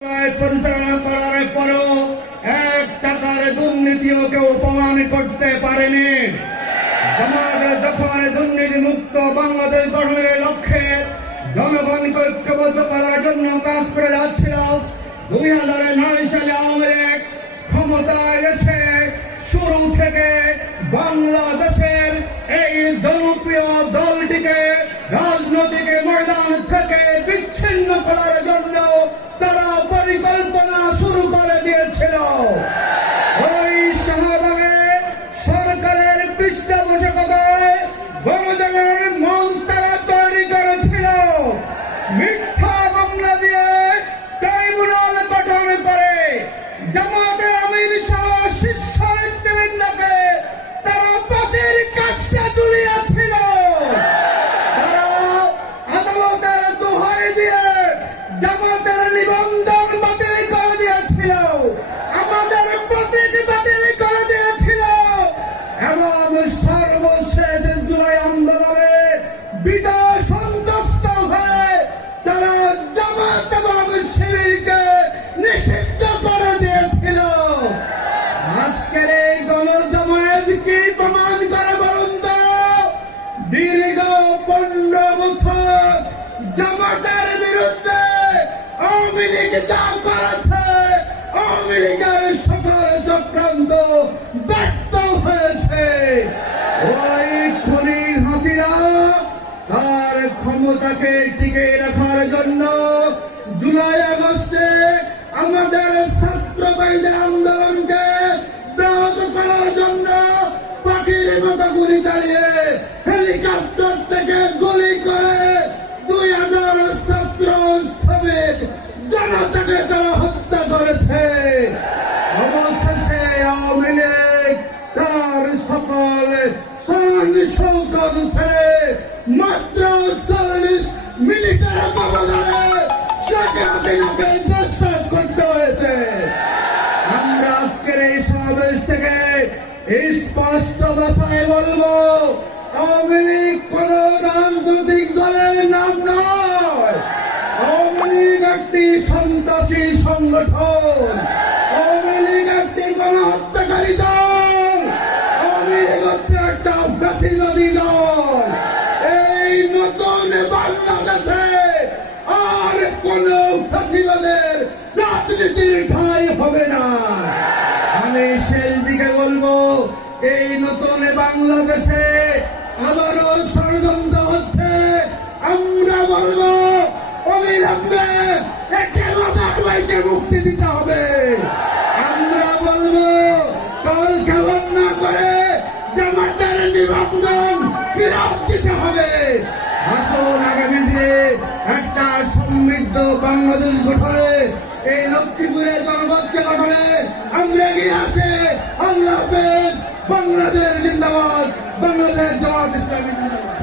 পরিচালনা করার পরও 1 টাকার দুর্নীতিও কেউ প্রমাণ করতে পারেনি। সমাজে যখন দুর্নীতি মুক্ত বাংলাদেশ গঠনের লক্ষ্যে জনগণকে ঐক্যবদ্ধ করার জন্য কাজ করে যাচ্ছিল, 2009 সালে আওয়ামী লীগ ক্ষমতায় এসে শুরু থেকে বাংলাদেশের এই জনপ্রিয় দলটিকে রাজনৈতিক ময়দান থেকে বিচ্ছিন্ন করার জন্য তারা পরিকল্পনা শুরু করে দিয়েছিল। ওই শাহবাগে সরকারের পৃষ্ঠপোষকতায় গণজাগরণ মঞ্চ তারা তৈরি করেছিল। মিথ্যা মামলা দিয়ে ট্রাইব্যুনাল গঠন করে জামায়াতের আমির সহ শীর্ষ নেতৃবৃন্দকে তারা ফাঁসির কাজটা ঝুলিয়েছিল। তারা আদালতের দোহাই দিয়ে জামায়াতের নিবন্ধন বাতিল করে দিয়েছিল, আমাদের প্রতীক বাতিল করে দিয়েছিল এবং সর্বশেষ জুলাই আন্দোলনে বিজয় সন্তুষ্ট হয়ে তারা জামায়াত এবং শিবিরকে নিষিদ্ধ করে দিয়েছিল। আজকের এই গণজামায়াত কি প্রমাণ করে বলুন তো? দীর্ঘ 15 বছর জামায়াতের বিরুদ্ধে আওয়ামী লীগ যা করেছে, আওয়ামী লীগের সকল চক্রান্ত ব্যর্থ হয়েছে। ওই খুনি হাসিনা তার ক্ষমতাকে টিকে রাখার জন্য জুলাই আগস্টে আমাদের ছাত্র ভাইদের আন্দোলনকে ব্যাহত করার জন্য পাখির মতো গুলি চালিয়ে হেলিকপ্টার থেকে গুলি করে 2000 ছাত্র শ্রমিক জনতাকে তারা হত্যা করেছে। অবশেষে আওয়ামী লীগ তার সকল সৌকত ছেড়ে মাত্র 40 মিনিটের ব্যবধানে শেখ হাসিনাকে গ্রেফতার করতে হয়েছে। আমরা আজকের এই সমাবেশ থেকে স্পষ্ট ভাষায় বলবো, আওয়ামী লীগ কোন রাজনৈতিক দলের নাম নয়। আওয়ামী লীগ একটি সন্ত্রাসী সংগঠন, আওয়ামী লীগ একটি গণহত্যাকারী দল, আওয়ামী লীগ হচ্ছে একটা ফ্যাসিবাদী দল। এই নতুন বাংলাদেশে আর কোন ফ্যাসিবাদের রাজনীতির ঠাঁই হবে না। আমি সেই দিকে বলবো, এই নতুন বাংলাদেশে আবারও ষড়যন্ত্র হচ্ছে। আমরা বলবো অবিলম্বে একে ভাইকে মুক্তি দিতে হবে। আমরা বলবো কাল খাবার না করে জামাতের নিবন্ধন ফেরত দিতে হবে। আসুন আগামী দিনে একটা সমৃদ্ধ বাংলাদেশ গঠনে, এই লক্ষ্মীপুরের জনপদকে গঠনে আমরা এগিয়ে আসে। আল্লাহ হাফেজ। বাংলাদেশ জিন্দাবাদ, বাংলাদেশ জামাত ইসলামী জিন্দাবাদ।